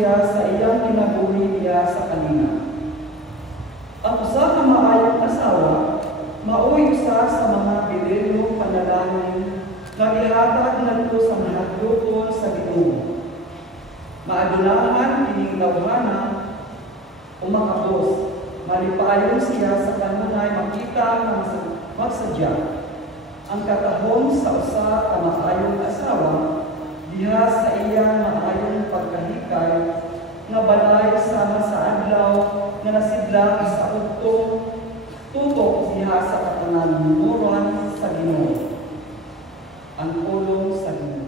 siya sa iyang kinabuhi niya sa kanina. Ang usa ka maayong asawa, maoy usa sa mga bileryo panalangin nga gihatag ngadto sa mahadlokon sa Ginoo. Maadunahan kining lawhana o makapos, malipayon siya sa kanunay makita ng magsadya. Ang katahom sa usa ka maayong asawa diha sa iyang maayong pagkahikay nga balay sama sa adlaw nga nasidlang sa utong tutok diha sa katangan-muron sa Ginoo. Ang pulong sa Ginoo.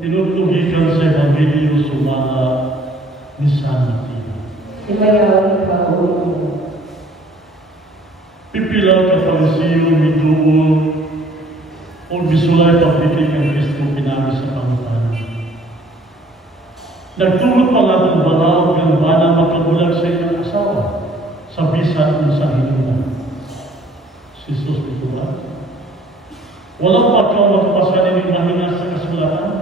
Tinutughikan sa Ebanghelyo sumala ni San Mateo. Imayaw ka o ito. Pipila ka Fariseo mituo o bisulay pagdikin ng Kristo pinami sa pangutan. Nagtulog pa nga itong balaw ng bana makabulag sa inyong asawa sa bisan ng sa hinunan. Si Jesus ituwa. Walang pagkaw makapasanin ng mahina sa kasulatan.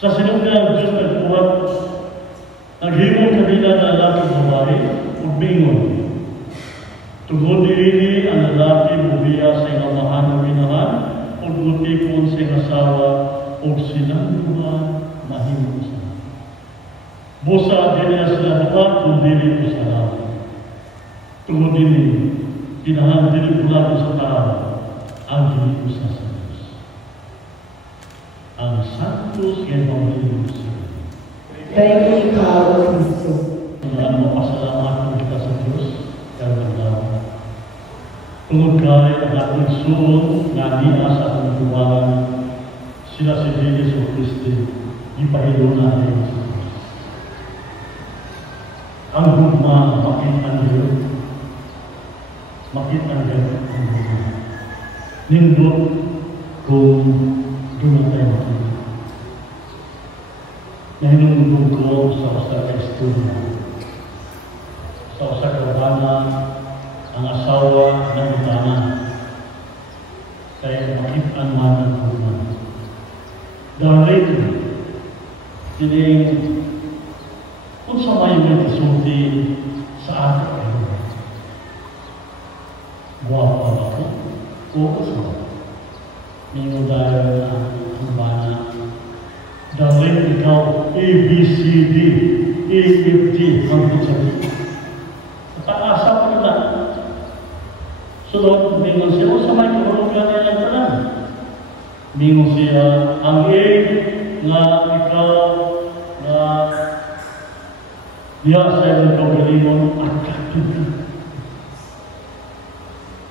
Sa sinugdan ng Diyos nagbuhat, naghimong kanila na lalaki babae o bingon. Tungod diini ang lalaki bubiya sa ingamahan ng minahan o mutikon sa ingasawa o sinangguhan mahimong sa. Busa din na sila bukat kung dili ko sa lalaki. Tungod diini, kinahan dili bulat sa tao ang dili ko sa Diyos. Ang Santos Ebanghelyo sa Thank you, Lord Jesus. Ang mapasalamat kita sa Diyos, karagdagan. Tungod kay ang ating suon na nina sa ating tuwangan, sila si Jesus Kristi, ipahilo natin sa Diyos. Ang gugma, makit-anggap ang gugma. Nindot kung dumatay natin. Nahinungdong ko sa usa ka istorya. Sa usa ka bana, ang asawa ng bana. Kaya makit-an man ang Dahil tining kung sa may nagkasulti sa akin, buwapa ba ako? Oo sa mingo dahil ang bana. Dahil ikaw ABCD, AFG, hanggang sa pag-asa ko na. Sunod, mingo siya, o sa may kahulugan niya lang pala. Mingo siya, ang A na ikaw na diya sa iyong kagalimon at kakita.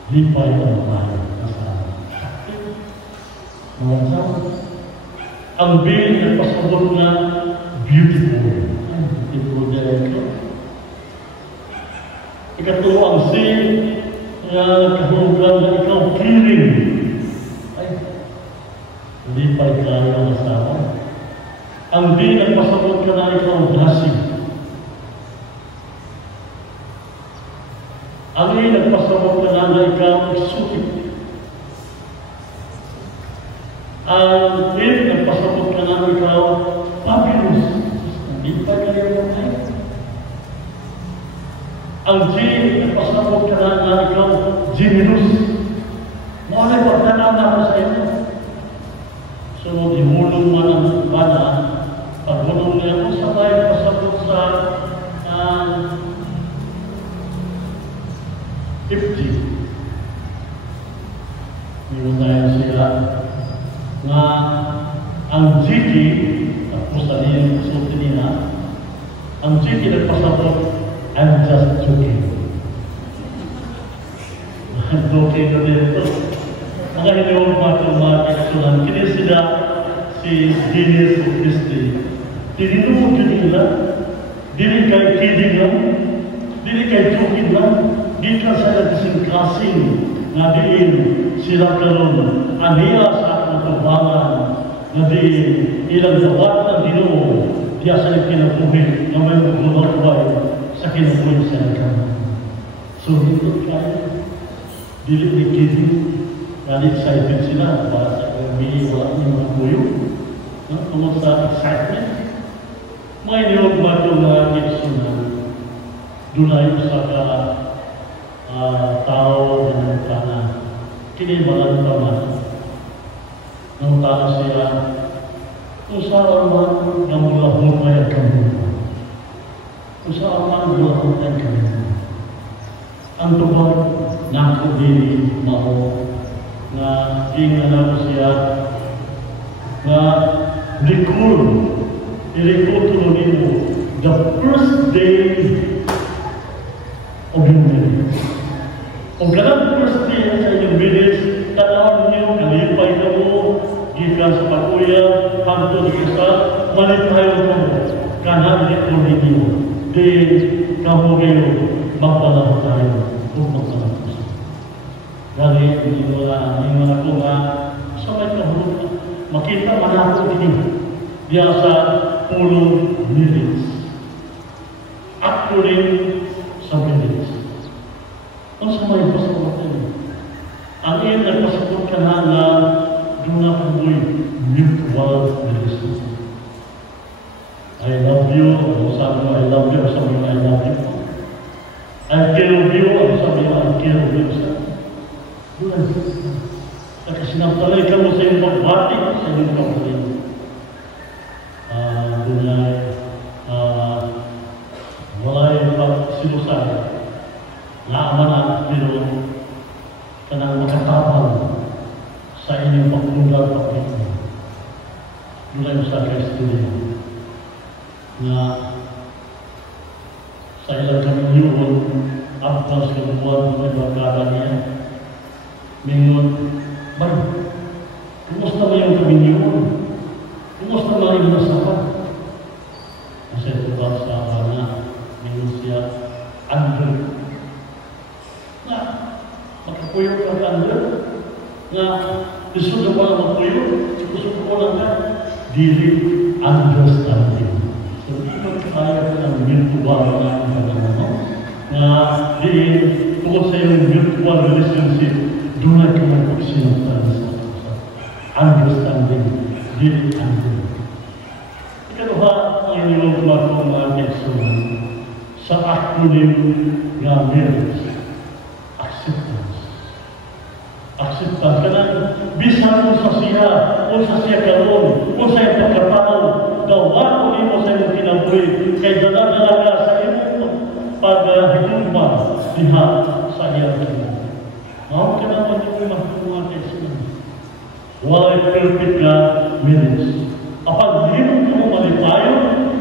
Lipay ang mahal na sa mga ang B na pasabot na beautiful. Beautiful director. Ikatulo ang C na kahulugan na ikaw caring. Lipay tayo ang asawa. Ang D na pasabot ka na ikaw dasig. Ang A na pasabot ka na ikaw exotic. Ang A na pasabot ka na ikaw fabulous. Lipay kayo ang tayo. Ang G na pasabot ka na ikaw generous. Muna pagtanaan naman sa inyo. So, dimulong man ang bana, pagulong niya kung sabay pasabot sa 50. Ngayon tayo sila na ang GT, tapos na niya yung kasulti nila, ang GT nagpasabot, I'm just joking. Joking na dito. Mga hinawag mga kakasunan, kini sila si Dennis o Christy. Tininunod yun nila. Dili kay kidding lang. Dili kay joking lang. Di ka sa nagkasing klaseng na diin sila karon aniya sa akong tubangan na diin ilang dawat ng Ginoo diya sa kinabuhi na may maglumatway sa kinabuhi sa nagkaman. So, dito kayo. Dili ni kidding. Kali excited sila para sa kami wala ng mga kuyo. Tungkol sa excitement. May niyog ba ito na Gibson dunay sa tao na nagtana. Kinibalan pa man. Nang tana siya, kung saan man ang mulahon ay ang kamula. Kung saan man ang mulahon ay ang kamula. Ang tubag na kudili mao na tingnan ko siya na i-recall tuloy mo the first day of your marriage. Kung ganang first day sa inyong marriage, tanawin niyo, kalipay na mo, gikan sa pag-uya, hantod isa, malipay mo kanan dito ninyo. Di kamu kayo magpalaho tayo kung magpalaho. Dahil hindi mo na kung sa may kahulugan, makita man ako din diya sa pulong lyrics. Actually, sa lyrics. Kung sa may pasapot tayo, ang iyan ay pasapot ka na doon na pumoy mutual relationship. I love you, ano sabi mo, I love you, ano sabi mo, I love you. I care of you, ano sabi mo, I care of you. Kaya sinamtalay ka mo sa iyong pagbati, sa iyong kapatid. Wala yung pagsilusan. Naaman ang pero kanang makatabang sa inyong pagpundan pagkita. Mula yung sa Kristo na sa ilang kami yun, abang sa kabubuan ng barkada niya. Mingon, bay, kumusta ba yung kami yun? Kumusta ba yung nasapat? Kasi ito ba sa na mingon siya, Andrew. Na, makapuyok ka Andrew? Na, gusto ka ba na mapuyok? Gusto ko lang ka? Dili understanding. So, ito kaya ka ng virtual na ipagano, na diin, tungkol sa iyong virtual relationship, doon ay ka magpagsinuntan sa understanding. dili andun. Ikaduha, ang inyong mga kaisunan sa acronym nga marriage. Acceptance. Acceptance. Kanang bisan mo sa siya, o sa siya karon, o sa iyong pagkatao, gawa ko mo sa iyong kinabuhi, kay dala-dala ka sa iyong pag-higugma diha sa iyong kinabuhi. Mao ka naman yung mga kaisunan. Walay perfect na marriage. Apag hindi mo malipayo,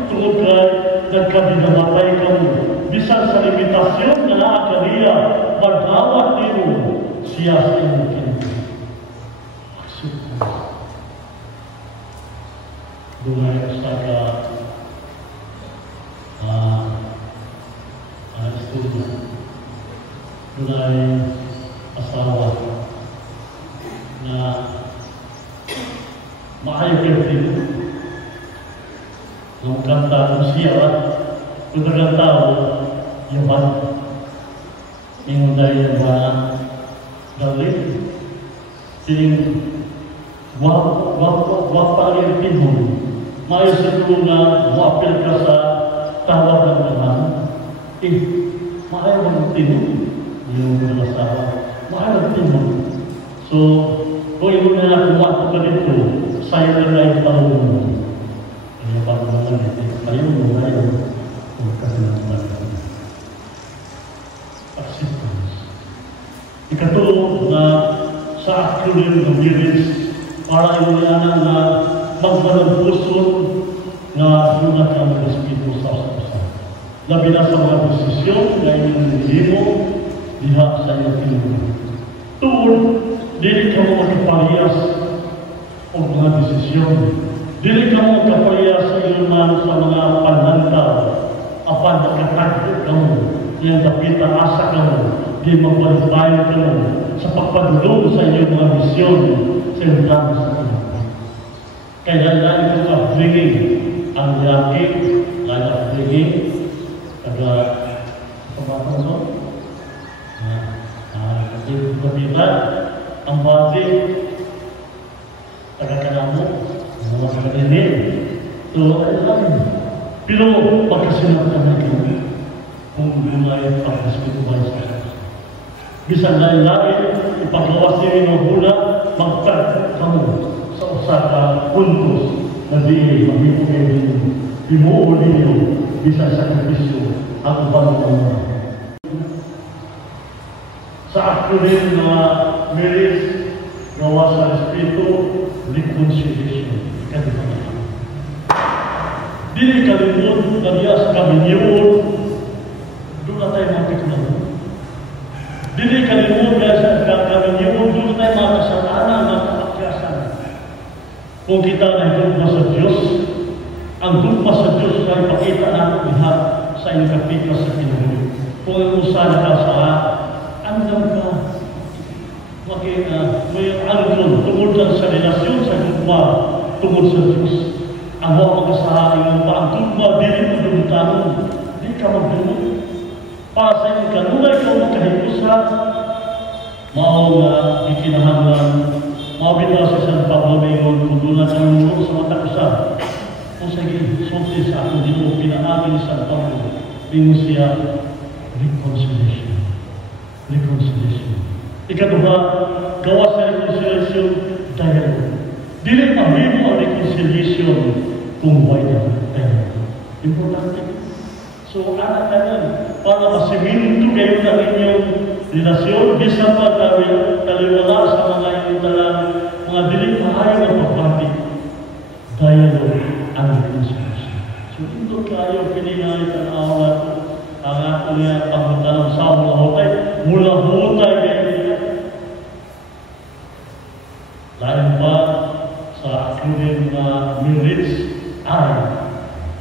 tungkol kay nagkabinamapay ka mo. Bisan sa limitasyon na naakariya, magdawat mo siya sa iyong kinabuhi. Acceptance. Dunay usa ka estudyo. Dunay asawa na maayo perfect. Nung kanta ng siya, kung nagkantao, yaman. Yung dahil na galing, sining wapalin pinhon. Maayo sa tulong na wapil ka sa tawag ng naman. Maayo ng tinong yung mga asawa. Maayo ng tinong. So, kung yung na kumato ka dito, sa'yo na yung tanong mo. Kaya pag-ulangan ito, kayo mo ngayon, kung kasinatang. Acceptance. Ikatulong na sa acronym ng marriage, para iulianan na magbalang puso na sunat ang mga Espiritu sa usa. Labi na sa mga desisyon na inilimo diha sa iyong kinabuhi. Tuod, dili ka mo magkaparehas o mga desisyon. Dili ka mo magkaparehas sa iyong sa mga panlantaw. Apan nakatagpo ka mo, yung dapita asa ka mo, di magbalubayan ka mo sa pagpadulong sa iyong mga misyon sa iyong dami sa kinabuhi. Kaya lang ito upbringing ang lalaki, lang upbringing, taga pagkakang mo, kapita, ang bati, taga-kanamo, mga kaninin. So, ay lang. Pero, pagkasinap ka na kami, kung gulay pag-hospitalize sa kanya. Bisan lain-lain, ipagawas niyo yung hula, magtag ka mo sa usaka puntos na di magiging ninyo. Imuo ninyo, bisan sakripisyo, ang bangungan. Sa acronym na marriage, gawa sa Espiritu, reconciliation. Dili kalimod na diya sa kaminyon, doon na tayo mapikunan. Dili kalimod na sa kaminyon, doon na tayo mga kasalanan na kapakyasan. Kung kita na dugma sa Diyos, ang dugma sa Diyos ay ipakita natin diha sa iyong kapita sa kinabuhi. Kung ang usan ka sa andam ka, may algon tungkol sa relasyon sa dugma tungkol sa Diyos. Ang mga mag-asahain ng paantugma, dili mo dumutanon, di ka magdunod. Para sa iyong kanunay ka magkahipusan, mao nga ikinahanglan, mao bitaw sa San Pablo Mayon, kung doon na tanong sa mata ko sa, o sige, sulti sa akong di mo pinaagin ni San Pablo, bingo siya, reconciliation. Reconciliation. Ikaduha, gawa sa reconciliation, dialogue. Dili mahimo ang reconciliation kung wala dialogue. Importante. So, anak-anak, para masiminto kayo na inyong relasyon, bisan pa taliwala sa mga inyong mga dili maayo na pagpati. Dialogue ang reconciliation. So, ito kayo piningay ka na awat ang ato niya pagpuntanang sa mga hotay, mula-hutay kayo niya. Lain pa sa acronym na marriage ay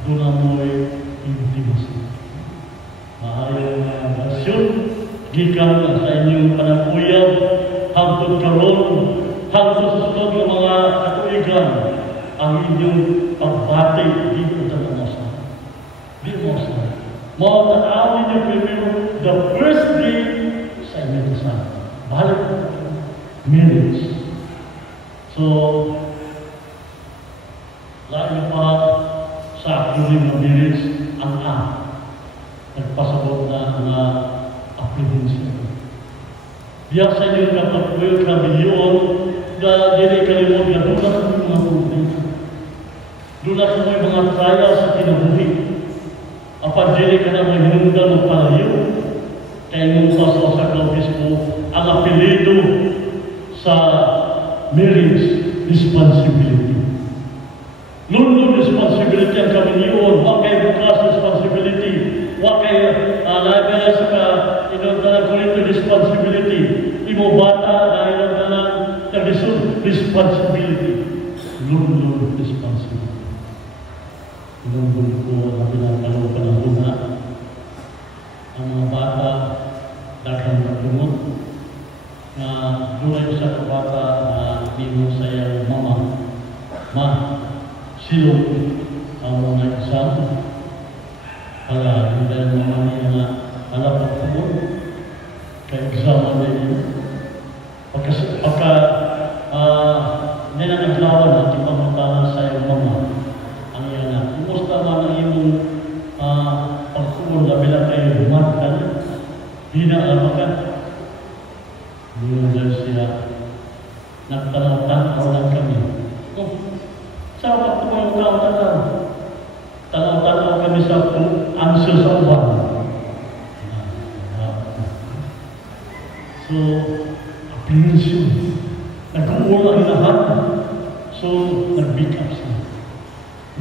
doon na mo'y intimacy. Maayong relasyon, gikan sa inyong panaguyab, hangtod karon, hangtod sa sunod ng mga katuigan, ang inyong pagbati, di mo sa mga sa. Di mo sa. Mga tanawin niyo primero, the first day sa inyong kasama. Balik marriage. So, Lain pa sa aking mabilis ang nagpasabot na apprehension. Biasa yung kapag-uyo kamilyon na dili kalimod na doon na kami mga problema. Doon na kami mga trial sa kinabuhi. Apan dili ka na may hinundan ng palayo. Kaya nung paso sa Obispo, ang apelido sa marriage responsibility. Lulun responsibility ang kamilyon, wakay bukas responsibility, wakay lagay sa inundan ng responsibility. Imo bata na inundan ng responsibility. Lulun responsibility. Lulun ko na pinagkalo ka ng luna. Ang mga bata daghang magdumot na dulay sa kabata na nimo sa iyang mama silong ang mga exam para hindi naman niya na alapag po kaya exam din pagka hindi na naglawan natin pamatalan sa iyong mama ang iyan na kumusta man ang imong pagkumun na bilang kayo humatkan hinaalamakan Dulu siya nagtanaw-tanaw lang kami. Sa waktu mo tanaw-tanaw kami sa answer sa uwan. So, apprehension. Nag-uulang lahat. So, nag-pick up siya.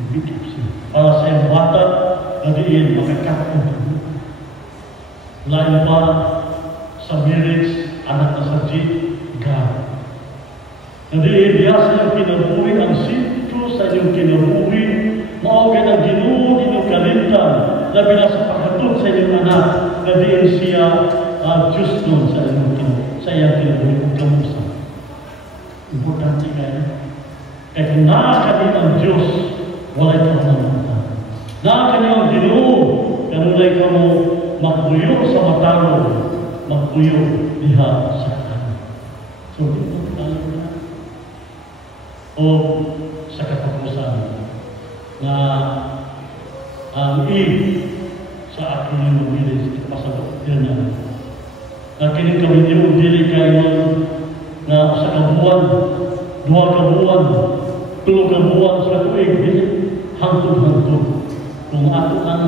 Nag-pick up siya. Para sa iyong bata, nadiin, makakakot. Lain pa sa marriage, anak na sa God. Hindi biasa yung kinabuhi ang sityo sa inyong kinabuhi, maugay ng Ginoo, inyong kalintan, labi na sa pagkatod sa inyong anak, na diin siya Diyos doon sa iyong kinabuhi kung kamusta. Importante kayo. Kaya kung nakakanin ang Diyos, walay ka naman. Nakakanin ang Ginoo, kanulay ka mo magpuyo sa matalo, magpuyo diha sa kanan. So, dito tayo na. O sa katapusan na ang sa akin yung mabilis pasabot din na. Na kining kami yung dili kayo na sa kabuan, 2 kabuan, 3 kabuan sa tuig, hangtod-hangtod. Kung ato ang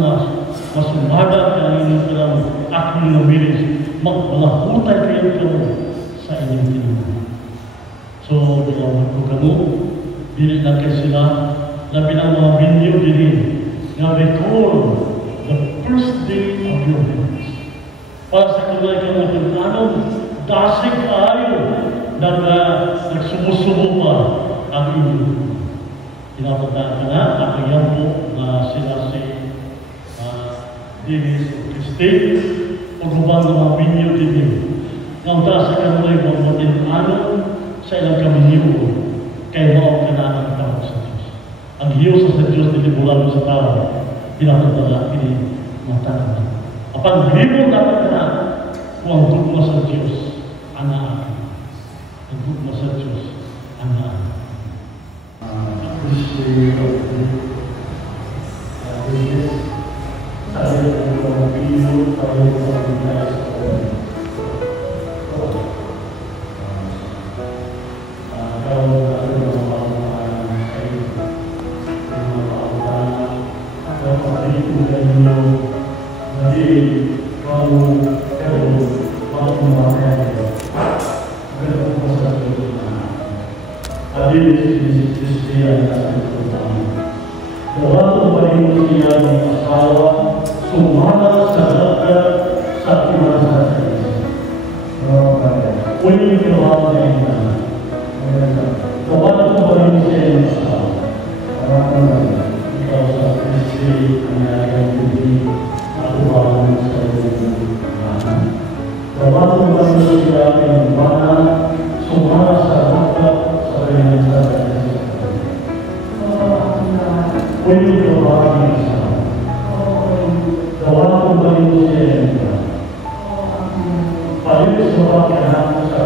masumada ka inyong kalang aking mabilis, magbalahutan kayo kayo sa inyong kinabuhi. So, bilawag ko kamo, dili na kayo sila, labi ng mga binyo dili, na record the first day of your lives. Para sa kulay ka mo kung anong dasig kaayo na nagsumusubo pa ang inyo. Pinapagdaan ka na, nakagyan po na sila si Dennis o Christine, o gubang ng mga binyo dili. Nang dasa ka mo yung mga anong sa ilang kami hiyo, kaya maong ka na ang tao sa Diyos. Ang hiyo sa Diyos, nilibulan mo sa tao, pinapagdala, pinimatanan. Apang hiyo dapat na, kung ang dugma sa Diyos, anak. Ang dugma sa Diyos, anak. Appreciate tayo ang mga hiyo, tayo ang mga binay sa Diyos. Paling semua kena sa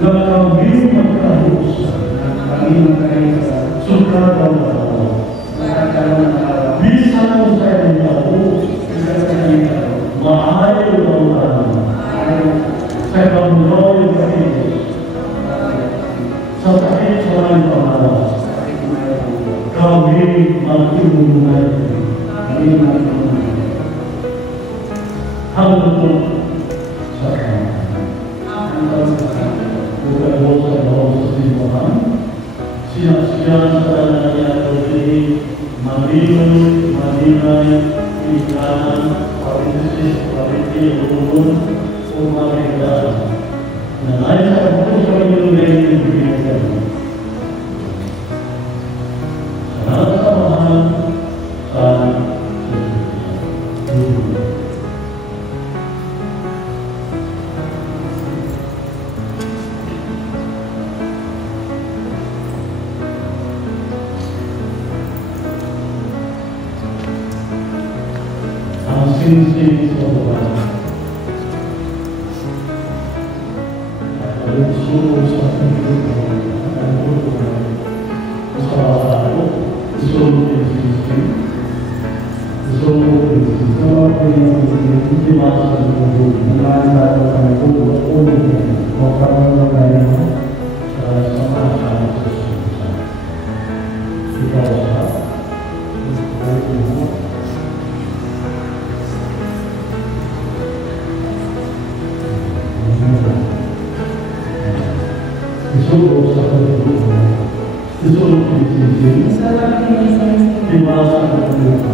na kami magkahusa, sukat ang bisan mo sa inyo, maayo ang sa panginoon ng Diyos, sa sakit sa mga pangalas, kami magtulungan. Hanggang sa kanya. Bukan bosan bahawa sesimbahan, siap-siap sarana yang berdiri, madinai, ikan, pariti, urun, umat kita. Dan lain satu kami mengenai diberikan. Sarana samahan, sarana sini semua. Ada suruh satu itu, ada salah suruh di masa itu mengenai kami sama disuruh satu disuruh di masa itu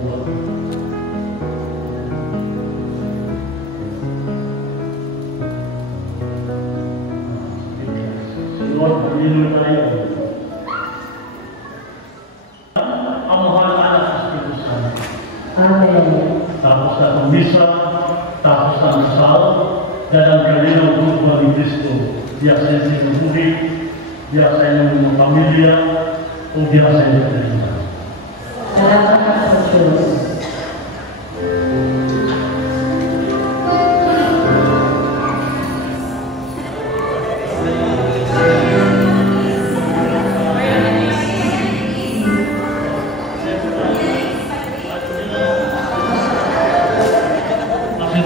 buwan. Lord, pamilyo tayo. Ang mahal na anak sa Espiritu Santo. Amen. Tapos sa misa, tapos sa masal, dan ang kanilang grupo ni Cristo, diya sa inyong buhay, diya sa inyong pamilya, o diya sa inyong pamilya. Salamat sa Diyos.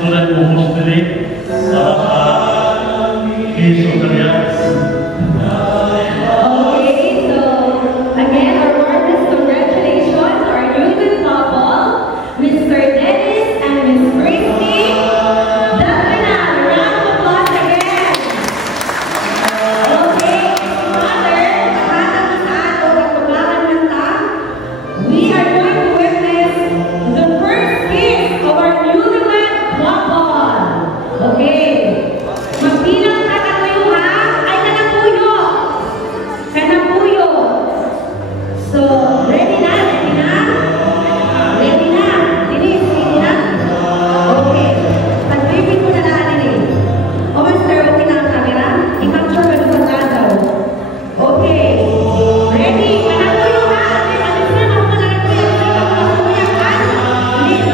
Tulan mo hostili para sa Iso kanya. Okay, so again, our warmest congratulations to our newly couple, Mr. Dennis and Miss Christy. Daphne, round of applause again. Okay, Father, nakatag na sa ato, katubangan ng ta, we are going to witness the first kiss of our newlywed couple. Okay. Magbilang ka na kayo ha? Ay, kanapuyo. Kanapuyo. So, ready na? Ready na? Ready na? Dinis, ready na? Okay. Pag-bibig mo na lahat din. O, Master, okay na ang camera? I-capture ka doon sa daw. Okay. Ready? Kanapuyo ha? Okay, alis na. Magpaganapuyo. Kanapuyo ka? Please.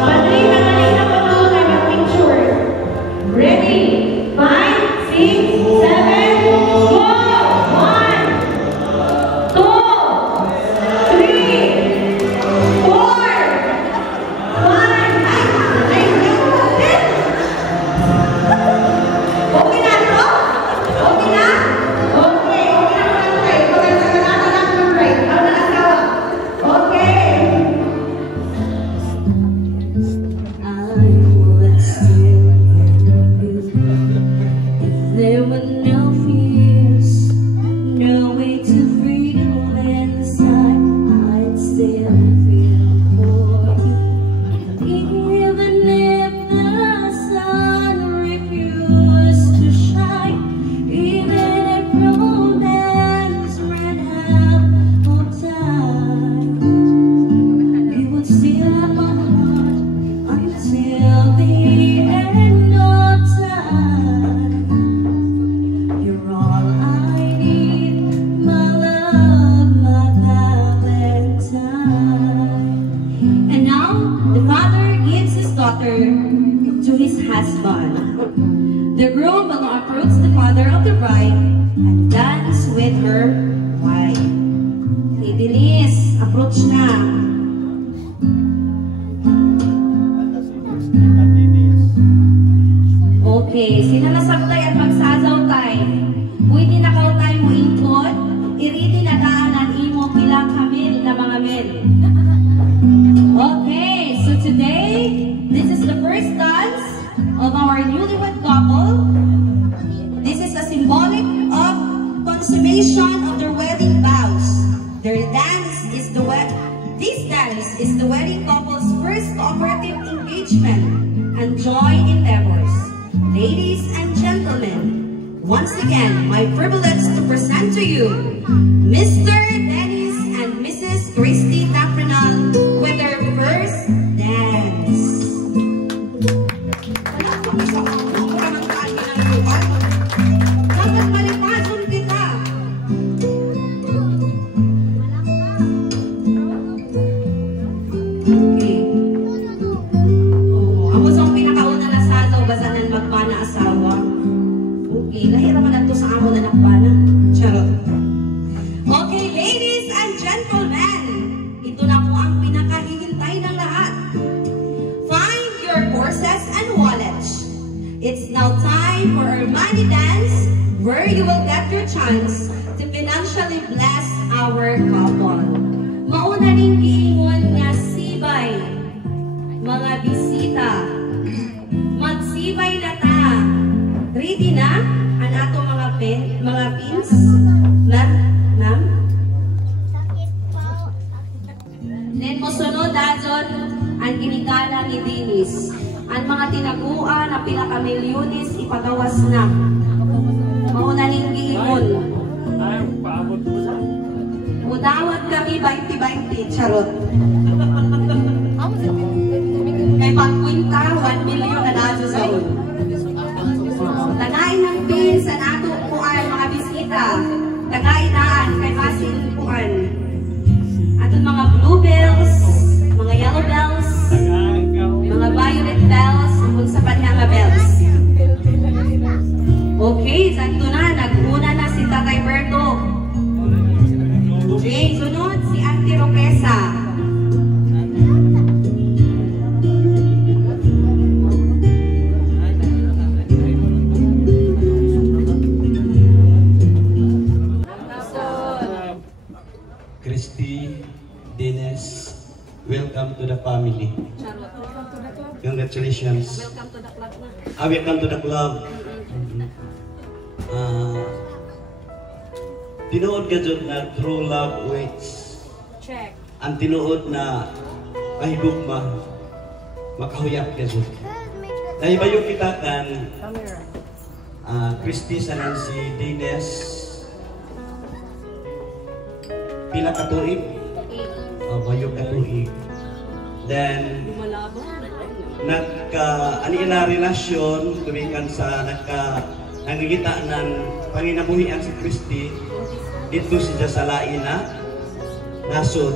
Padri, magaling na pa doon ay mag-picture. Ready? 5, 6, 7, go! 1, 2, 3, 4, 5. Ay, okay na ito? Okay na? Okay, okay na po lang tayo. Pagkakasagana lang po right. Ano na asawa? Okay. There were no fears, no way to freedom inside. I'd still feel for you, even if the sun refused to shine, even if romance ran out of time. You would still have my heart until the end of time. You're all I need, my love, my Valentine. And now, the father gives his daughter to his husband. The groom will now approach the father of the bride and dance with her wife. Hey, Denise, approach na. Okay, sina nasabtay at magsasaw tay. Pwede na kao tayo mo ingkod, iridi na daanan imo bilang kamil na mga mil. Okay, so today, this is the first dance of our newlywed couple. This is a symbolic of consummation of their wedding vows. This dance is the wedding couple's first cooperative engagement and joint endeavors. Ladies and gentlemen, once again, my privilege to present to you Mr. Dennis and Mrs. Christy Daprenal with their first dance. Okay. Ako sa pinakauna na sa daw basanan magpana asawa. Okay, lahira man nato sa amo na nakpana. Charot. Okay, ladies and gentlemen, ito na po ang pinakahihintay ng lahat. Find your purses and wallets. It's now time for our money dance, where you will get your chance to financially bless our couple. Mauna ning giingon nga sibay, mga bisita. Magsibay na ta. Ready na? Ang ato mga pins? Ma'am? Then mo sunod milyones. Ang mga tinaguan na pila ka milyones ipagawas na. Mauna ning giingon. Mudawat kami 20-20, charot. Kay pagkwinta, 1 million na daan sa saon. Tagay ng pin sa nato kuan mga bisita. Tagay daan kay basin kuan. Atong mga bluebells, mga yellow bells, mga violet bells, ug sa panhanga bells. Okay, santo na, naguna na si Tatay Berto. Okay, sunod si Auntie Roquesa. Christy, Dennis, welcome to the family. Congratulations. Welcome to the club na. Welcome to the club. Tinuod ka dyan na true love waits. Check. Ang tinuod na kahigugma, makahuyap ka dyan. Nahibayo kita kan Christy sa si Dennis. Pila ka tuig? Bayo ka tuig. Then, nagka-anila relasyon, tumikan sa nangigita ng panginabuhian si Christy, dito siya sa lain na nasod.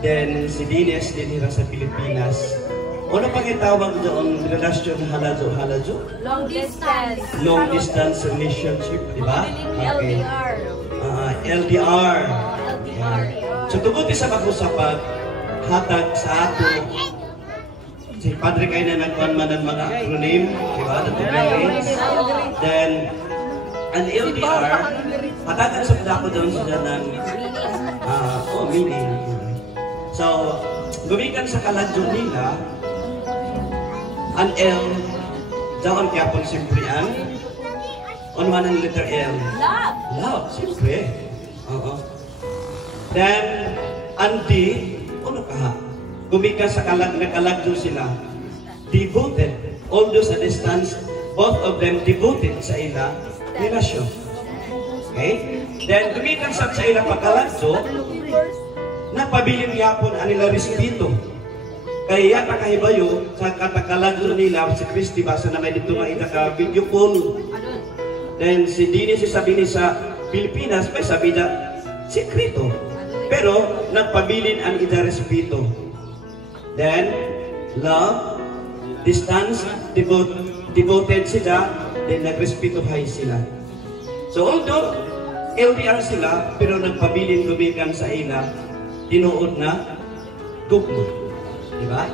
Then, si Dennis din hira sa Pilipinas. Ano pang itawag doon relasyon halajo? Long distance. Long distance relationship, di ba? Okay. LDR. LDR. LDR. So, tungkol sa pag-usapag, hatag sa ato, si Padre kayo na nagpanman ng mga acronym, di ba? Then, an LDR, hatagan sa pagdako doon sila ng meaning. So, gumikan sa kaladyo nila, an L, daon kaya po siyempre on man ang letter L. Love. Love, siyempre. Then, an D, ano ka ha? Gumikan sa kaladyo sila, devoted. Although sa distance, both of them devoted sa ila relasyon. Okay? Then, gumikan sa ila pagkaladyo, napabilin yapon ang nila respeto. Kaya takahibayo sa katakaladyo nila si Christy basa na may dito nga ka video call. Then si Dini si sabi ni sa Pilipinas may sabi na sekreto. Pero nagpabilin ang ida respeto. Then love, distance, devoted sila, then nagrespetuhay sila. So although LDR sila, pero nagpabilin gumikan sa ila, tinuod na gugma. Diba?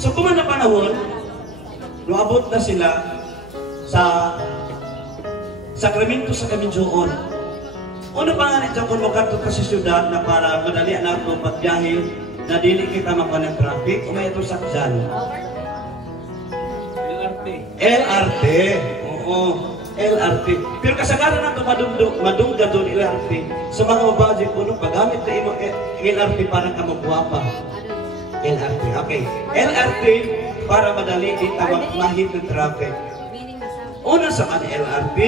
So kung na panahon, nuabot na sila sa sakramento sa Kaminjoon. Ano pa nga nito kung makato ka sa syudad na para madali na ito pagbiyahe na dili kita mapa ng traffic o may ito sakyan? LRT. Oo. LRT. Pero kasagaran na ito madungga doon LRT. Sa mga budget ko, nung paggamit na imo LRT parang kamagwapa. LRT. Okay. LRT para madali dito mahit ng traffic. Una sa kan LRT.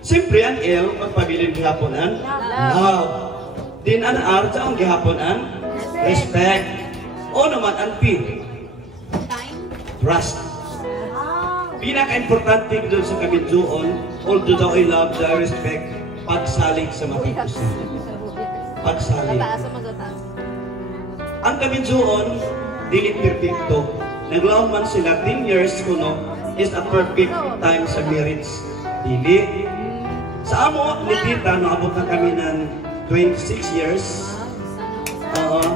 Siyempre ang L, magpabiling gihaponan. Love. Din ang R, sa ang gihaponan. Respect. O naman ang P. Trust. Pinaka-importante doon sa Kaminjoon, although daw I love, daw I respect, pagsalig sa matipusin. Pagsalig. Ang Kaminjoon, dili perfecto. Naglaon man sila 10 years kuno is a perfect time sa marriage. Dili. Sa amo, ni Tita, naabot na kami ng 26 years.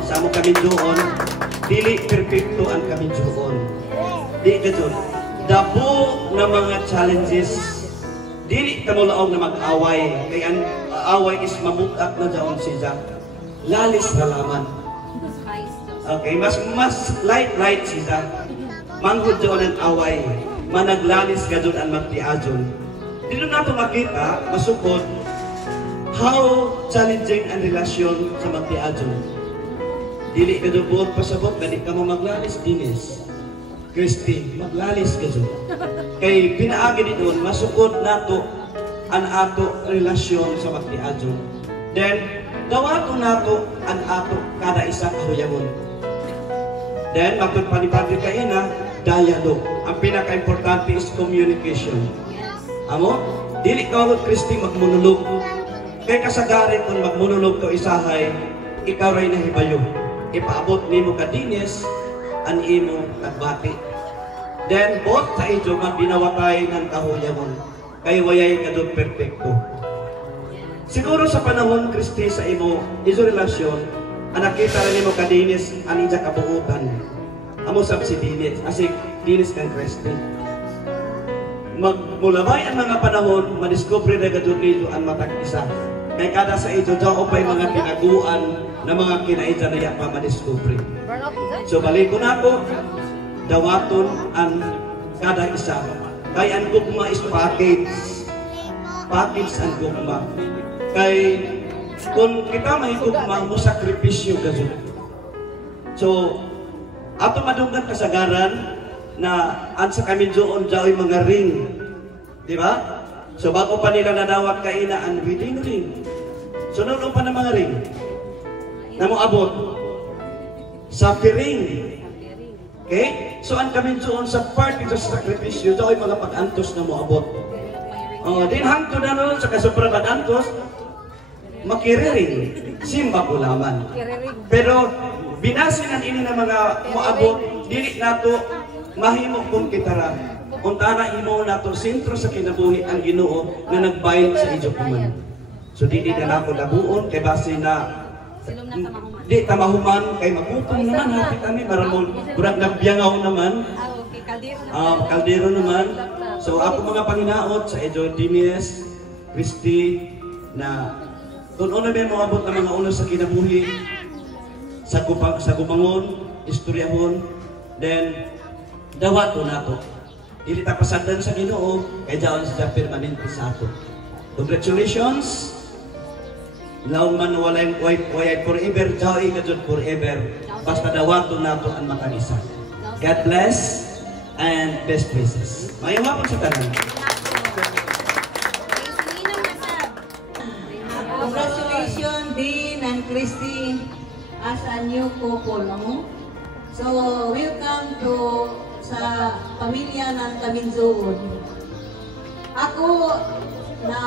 Sa amo Kaminjoon, dili perfecto ang Kaminjoon. Di ka dun. Dabo na mga challenges. Dili ka mo laog na mag-away. Kaya ang away is mabutak na daon siya. Lalis na laman. Okay, mas light siya. Manghod doon ang away. Managlalis ka doon ang magtiadyon. Dito na ito makita, masukod, how challenging ang relasyon sa magtiadyon. Dili ka doon buot pasabot, gani ka mo maglalis, dinis. Christy, maglalis ka dyan. Kay pinaagi ni doon, masukod nato ang ato relasyon sa magtiadyon. Then, dawato nato ang ato kada isang kahuyagon. Then, magpagpanipati kayo na dialogue. Ang pinaka-importante is communication. Amo, dili ka ako, Christy, magmonolog. Kay kasagari kung magmonolog ka isahay, ikaw ray nahibayo. Ipaabot ni mo kadinis, ang imo kagbati. Then, both sa ijo, magbinawatay ng kahuyagon. Kay wayay kadod perfecto. Siguro sa panahon, Christy, sa imo relasyon, ang nakita rin mo kadinis, ang ija kabuutan. Amo sab si Dinis, asik Dinis kang Christy. Magmulabay ang mga panahon, madiscover na kadod nito ang matag isa. Kay kada sa ijo, daw pa'y mga pinaguan na mga kinaita na yan pa madiscover. So balik ko na ako, dawaton ang kada isa. Kay ang gugma is package. Package ang gugma. Kay kung kita may gugma mo sakripisyo gazon. So ato madunggan kasagaran na ang sa kami doon dyaw mga ring. Di ba? So bago pa nila nadawat kaina ang wedding ring. So noon pa na mga ring. Na mo abot sa piring. Okay? So ang kami doon sa part ito sa sakripisyo, dyaw mga pag-antos na mo abot. Din hangto na noon sa kasubra pag-antos, makiriring. Simba ko laman. Pero binasin ang ini ng mga moabot, dili nato mahimo kung kitara. Kung tara imo nato sentro sa kinabuhi ang Ginoo na nagbayad sa ijo kuman. So dili na nako labuon kay base na di tamahuman kay magutom naman hapit ani maramon burag nagbiyangaw naman. Kaldero naman. So ako mga panginaot sa ijo Dinis, Christy na doon na may moabot na mga ulo sa kinabuhi sa gumangon, istoryahon, then dawato nato. Dili ta pasandan sa Ginoo kay daon sa permanente sa ato. Congratulations. Laon man walay forever, daoy kadto forever. Basta dawato nato ang makanisa. God bless and best wishes. Maayong hapon sa tanan. Congratulations, Dean and Christy, as a new couple, no? So, welcome to sa pamilya ng Taminzoon. Ako, na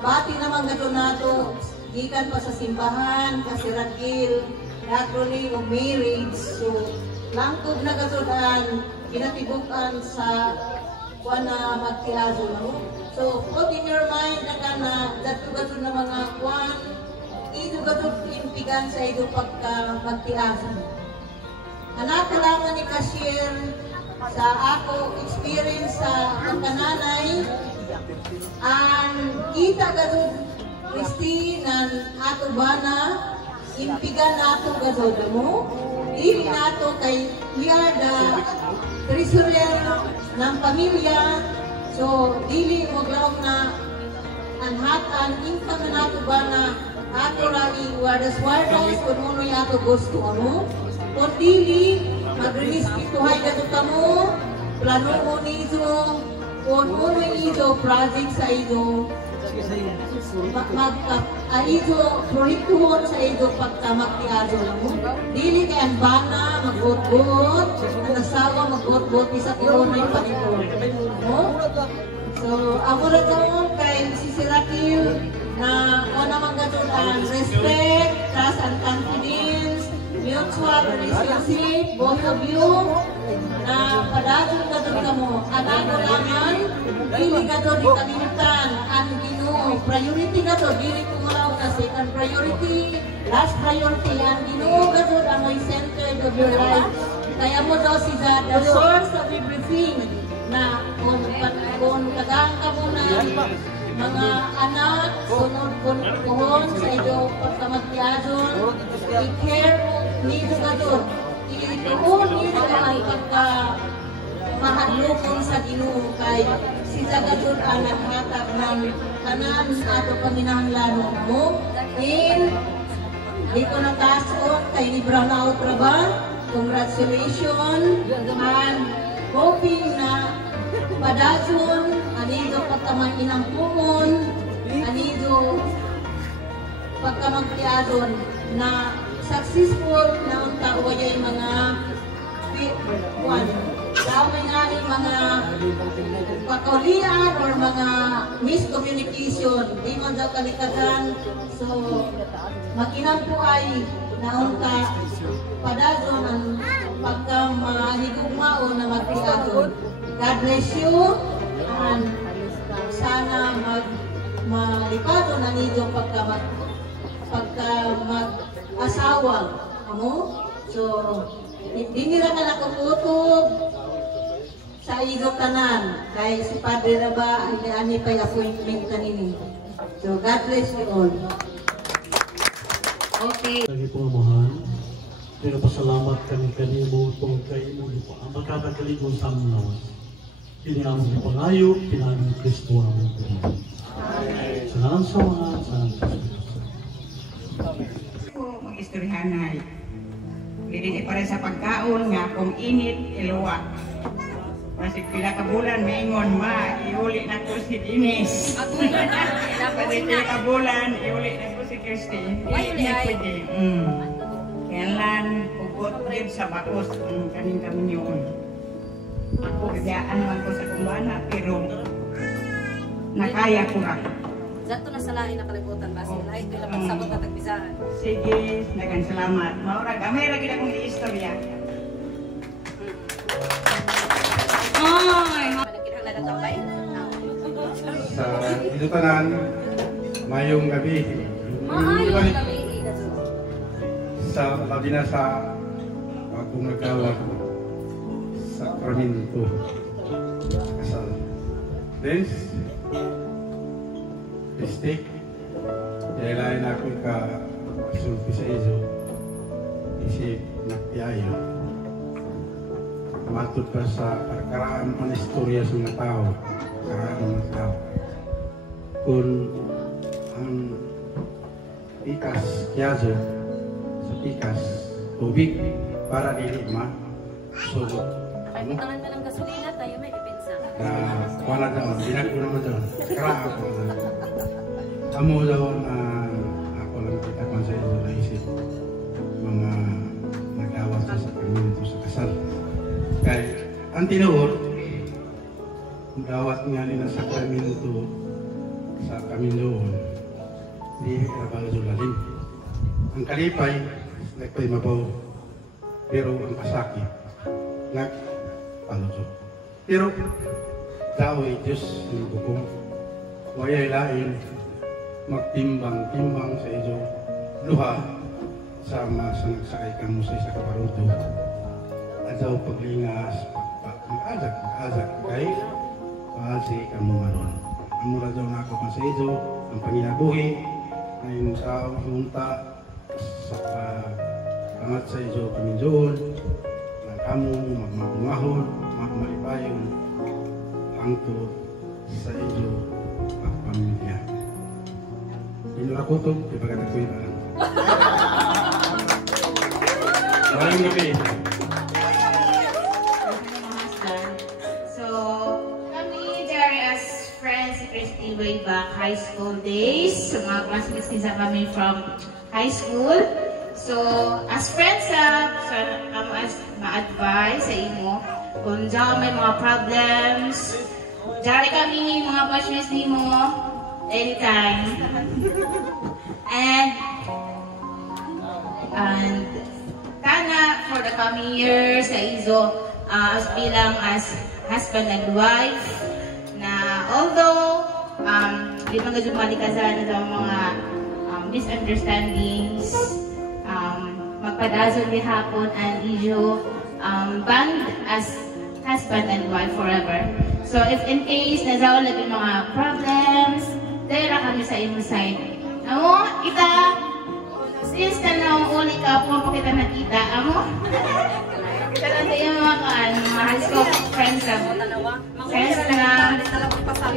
bati naman gato nato, gikan pa sa simbahan, kasi Rakil, Nakroni o marriage, so, langkod na gatodan, kinatibukan sa kuwan na magtiazo, no? So, put in your mind na ka na dato-gato na mga kuwan, ito-gato impigan sa ito pagka magtiazo. Anak ko lang ni Kashir sa ako experience sa pagkananay, ang kita gato Christy ng ato bana, impigan nato gato mo, dili nato kay we are the treasurer ng pamilya. So, dili mo glaw na anhatan, income na nato ba na ato rani wadas wardas kung ano yung ato gusto ano. Kung dili, mag-release ituhay na ito kamo, plano mo nizo, kung ano yung ito, project sa ito, ito, prohituhon sa ito pagkamagtiado lang mo. Dili kay ang bana, mag-bot-bot, ang asawa, mag-bot-bot, isa kilo na yung panitong. So, ako na doon kay si Sirakil na o naman gano'n ang respect, trust and confidence, mutual relationship, both of you, na padagod ka doon ka mo, anago langan, dili ka doon ikalimutan, ang Ginoo, priority na to, dili kumalaw kasi, ang priority, last priority, ang Ginoo ka doon, ang may center of your life. Kaya mo daw si God, the source of everything, na kung tagaan ka mo na mga anak, sunod pohon sa iyo pagkamagtiadon, i-care mo, nito ka doon. I-doon, nito ka ang pagkamahadlokon sa Ginoo kay sila ka doon ang naghatag ng tanan ato paminahanglanon mo. And dito na tason kay librang na outra ba? Congratulations and hoping na padadyon, anido pagkamang inangkumon, anido pagkamagtiadon na successful na unta wayay mga damay nga rin mga pakaulian or mga miscommunication, di man daw kalikatan. So, makinang po ay naunta padadon ang pagkamahigugmao na magtiadon. God bless you, and sana malipado na nito pagka mag-asawa. So, dinira na nakukutob sa igo tanan kay si Padre Raba ani pay appointment kanini. So God bless you all. Okay. Lagi po mahal. Pero pasalamat kami kanimo tungkol kay mo po ang magkakaligon sa among lawas. Kini among pangayo pinagi Kristo ang among Panginoon. Salamat sa mga mag-istoryahanay. Hindi pa rin sa pagkaon nga kung init, iluwa. Kasi pila ka bulan, maingon, ma, iuli na ko si Ines. Kasi pila ka bulan, iuli na ko si Christine. Hindi pwede. Kailan, pugot din sa bakos ang kaning kami yun. Ako, gayaan man ko sa kumbana, pero nakaya ko na. Zato na sa lain nakalibutan ba? Sa lain ko ilang pagsabot na tagbisahan. Sige, nagang salamat. Maura, gamay lagi na kong istorya. Ay! Malagkirang na natambay? Sa Ilutanan, mayong gabi. Maayong kami. Sa labi na sa akong nagawag sa Sacramento. Kasal. Then, mistake. Dahil lain ako sulpi sa iso. Isip nagtiayo. Matod pa sa karaan pa na istorya sa mga tao. Karaan ng mga tao. Kung ang pikas, kiyazo, sa pikas, tubig, para dilima, sugot. Pagpuntangan mo ng gasolina, tayo may ipinsa. Na wala daw, binag ko naman daw. Karaan ko daw. Amo daw na ako lang kita kung sa iso naisip mga nagawas sa Sacramento sa kasal. Kaya ang tinuod, dawat nga nila sa Sacramento sa Kamindoon, hindi trabaho sa lalim. Ang kalipay, nagpay mabaw, pero ang kasakit, nagpalusot. Pero, tao ay Diyos ng hukom. Wayay lain, magtimbang-timbang sa iyo, luha, sama sa nagsakay ka mo sa isa kaparuto. At daw paglingas, mag-azak kay paasi ka mo maron. Ang mura daw na ako sa iyo, ang panginabuhi, ngayon sa unta, sa pangat sa iyo kami doon, nagkamo, magmahon, magmalipayon, hangtod sa iyo ang pamilya. Inura ko ito, di ba ka nagkuhin na? Maraming gabi. So, kami there as friends si Christy way back high school days. So, mga classmates din sa kami from high school. So, as friends as ma-advise sa imo, kung dyan may mga problems, dari kami mga classmates ni mo, anytime. And kana for the coming years sa izo as bilang as husband and wife na although di man gadyo malikasan sa mga misunderstandings magpadazon di hapon and izo band as husband and wife forever. So if in case nazawa lagi mga problems, dahil kami sa imo side. Amo, kita, since na uli ka po kita nakita, amo? Kita na sa iyo mga high school friends na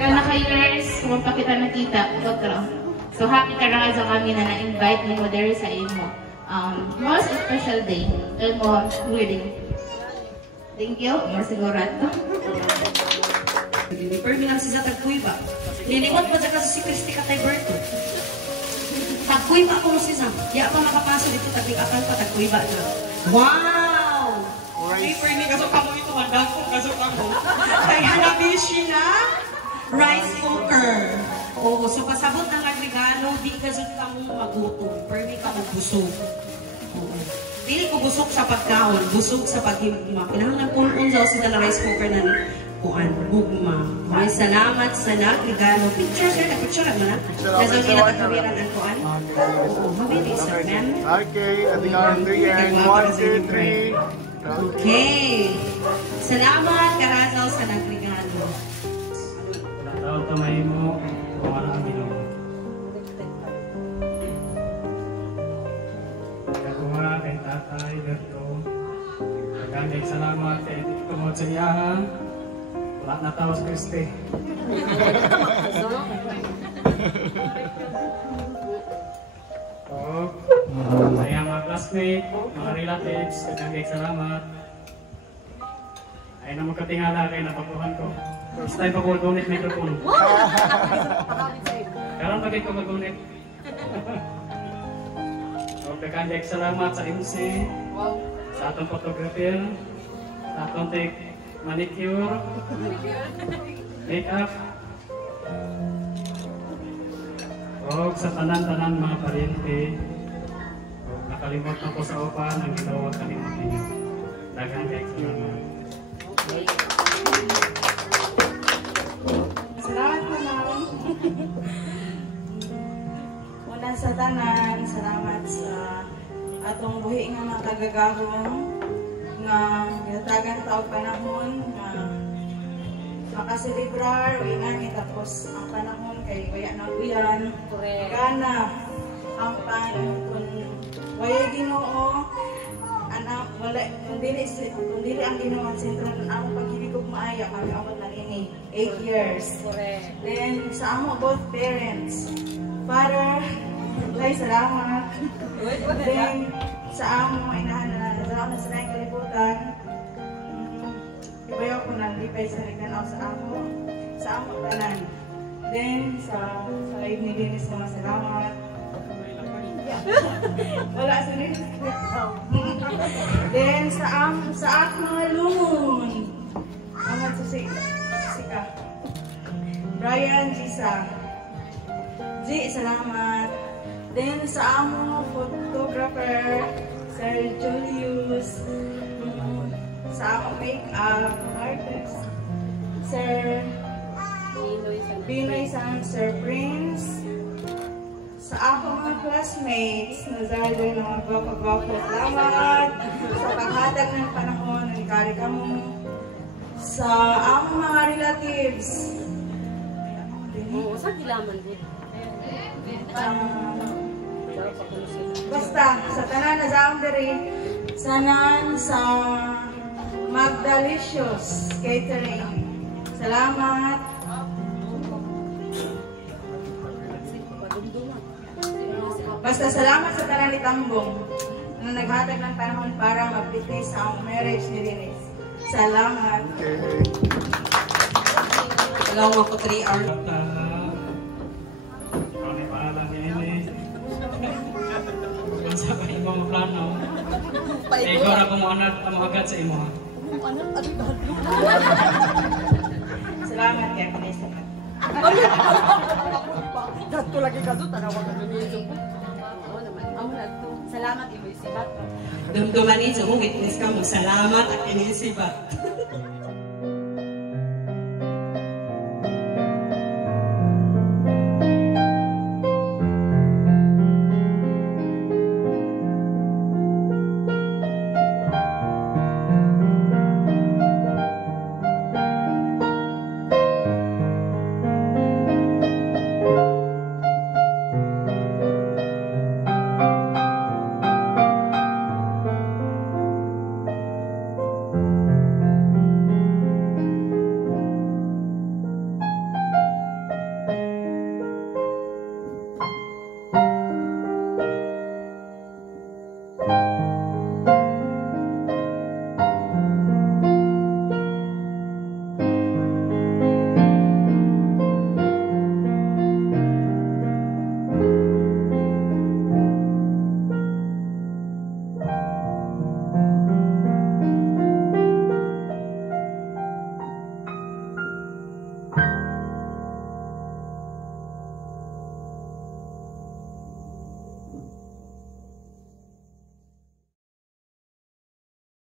naka-years, kung pa kita nakita, so happy ka na sa kami na na-invite ni mo there sa imo. Most special day, mo wedding. Thank you. More sigurado. Pero bilang siya tagpuy ba? Lilimot pa sa si Christy Katay Berto. Tagpuy ba ako siya? Di pa makapasok dito taglikatan pa tagpuy ba na. Wow! Paper ni kasok ako ito. Hanggang ko kasok ako. Kaya nabishi na rice cooker. Oo, so pasabot ang regalo, di kasok ka mong magutom. Pero di ka magbusog. Oo. Dili ko busog sa pagkaon, busog sa paghimma. Kailangan punong daw sila na rice cooker na kuan, gugma. May salamat sa nagregalo. Picture sir, na-picture mo na. Kasi nila tatawiran ang kuan. Oo, mabilis sir, ma'am. Okay, at the count of 3 and 1, 2, 3. Okay. Salamat, Karazaw, sa nagregalo. Tao tamay mo, kung ano ang ginoo. Kakuha kay Tatay Berto. Nagkandang salamat kay Tumot sa iyahan. Wala na tao sa Kristi. Sa iyang mga classmate, mga relatives, nagkandang salamat. Ay na magkatingala kayo napakuhan ko. First time pa ko mag-unit microphone. Karoon pa kayo ko mag-unit. So, nagkandang salamat sa MC, sa atong photographer, sa atong manicure, make-up, o sa tanan-tanan mga paryente. Nakalimot na po sa upan ang ginawa kalimot ninyo. Daghang kayo salamat. Salamat po, ma'am. Una sa tanan, salamat sa atong buhi nga mga tagagahong nga ginatagan taog panahon nga makaselebrar o ingani tapos ang panahon kay waya na uyan gana ang kung waya Ginoo anak wala kung dili ang Ginoo ang sentro ng among paghiligog maaya kami amot na ini 8 years. Then sa amo both parents para lay salamat. Then sa amo inahan na salamat sa nang kalibutan. Ibayaw ko na lipay sa nagtanaw sa amo tanan. Then sa live ni Dennis na salamat. Wala sa Dennis. Then sa ako mga lumon. Amat sa sika. Brian Gisa. G, salamat. Then sa amo photographer Sir Julius, sa ako make-up artist Sir Binoy Sang, Sir Prince, sa ako mga classmates Nazardo ng mga gwapo-gwapo, salamat sa paghatag ng panahon ng kari kamo, sa among mga relatives sa kilaman din. Basta, sa tanan na zaong diri, sanan sa Magdalicious Catering. Salamat. Basta salamat sa tanan ni Tambong na naghatag ng panahon para mag-witness sa ang marriage ni Dennis. Salamat. Salamat ko 3 hours. Sa imo mo plano. Ikaw ra ko mo anak agad sa imo. Salamat kay Kanesa. Dato lagi kadto tanawa ka dito. Amo na to. Salamat ibo isibat. Dumduman ni sa witness ka mo. Salamat at inisibat.